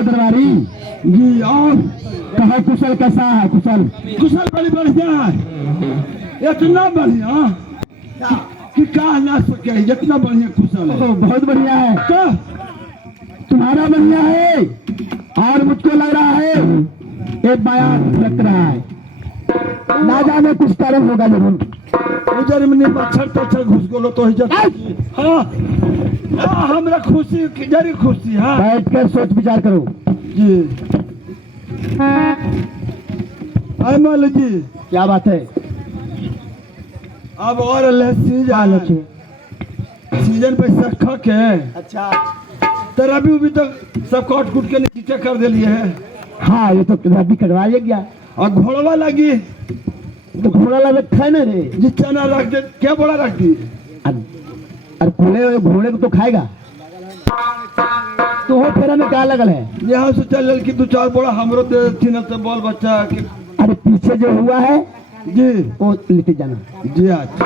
दरबारी जी। और कहा कुशल कैसा है? कुशल कुशल बड़ी बढ़िया है, इतना बढ़िया कि कहा ना सके, जितना बढ़िया कुशल है। बहुत बढ़िया है। तो तुम्हारा बढ़िया है और मुझको लग रहा है एक बयान लग रहा है, ना जाने कुछ कारण होगा जरूर। उधर में मच्छर तच्छर घुस गलो तो हाँ हाँ हमरा खुशी जरी खुशी। हाँ बैठ कर सोच विचार करो जी। अमल जी क्या बात है? अब और सीजन पे सखा के अच्छा तेरा भी तक सब काट कूट के नीचे कर दिए है। हाँ ये तो रबी कटवाया गया। और घोड़वा लगी तो घोड़ा लगा खाए ना रे जी, चना रख दे क्या बड़ा रख दी। अरे घोड़े को तो खाएगा तो हो फेरा में क्या लगल है? यहाँ से चल की दो चार बोड़ा हमरो दे थी ना तो बोल बच्चा कि अरे पीछे जो हुआ है जी वो लेते जाना जी। अच्छा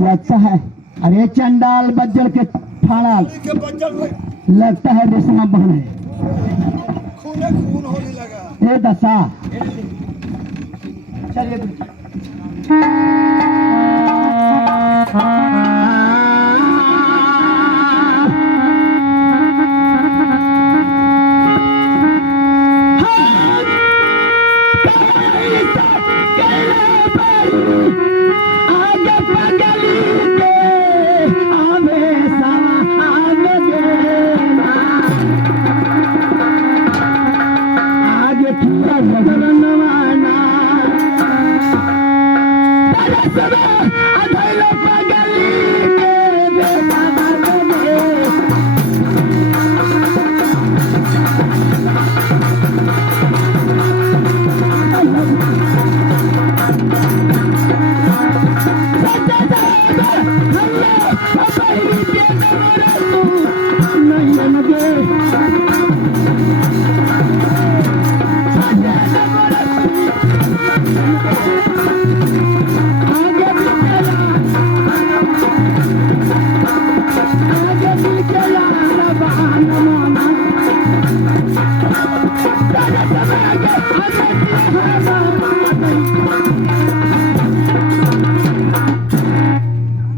लगता है अरे चंडाल बज्जर के फाड़ा लगता है रेशमा बहन है। खून होने लगा। ए दशा चलिए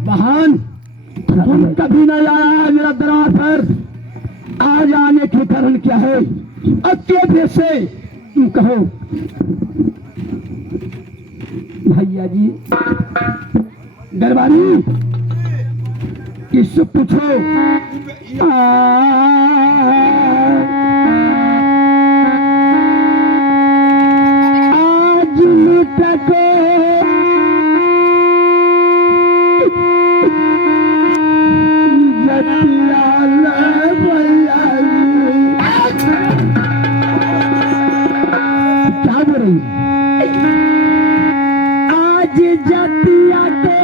बहन तुम कभी नहीं आया मेरा दरबार पर। आज आने के कारण क्या है? अकेले से तुम कहो भैया जी दरबारी इससे पूछो आज लुटको आज जतिया के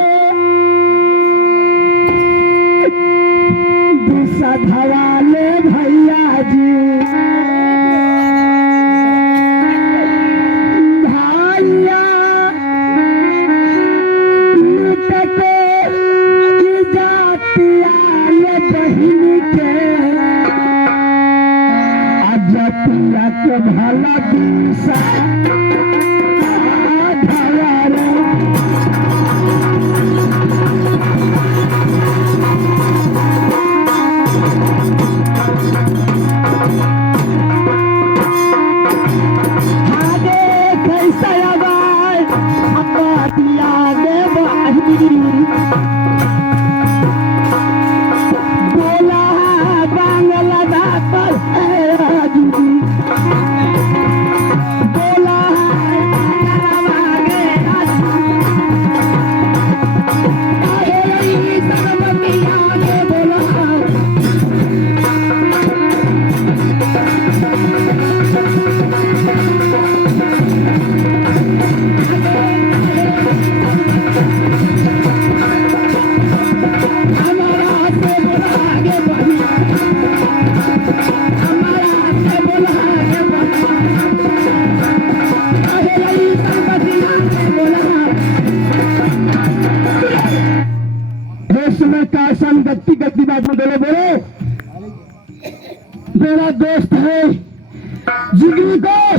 दिशा धवाले भैया जी भैया लुटको जातिया बहन के जतिया के भला दिशा बोला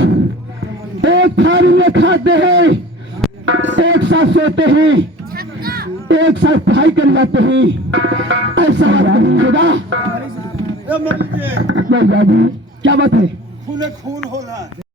एक थाली में खाते हैं, एक साथ सोते हैं, एक साथ पढ़ाई कर जाते हैं। ऐसा कीजिएगा। क्या बात है? खून हो रहा है।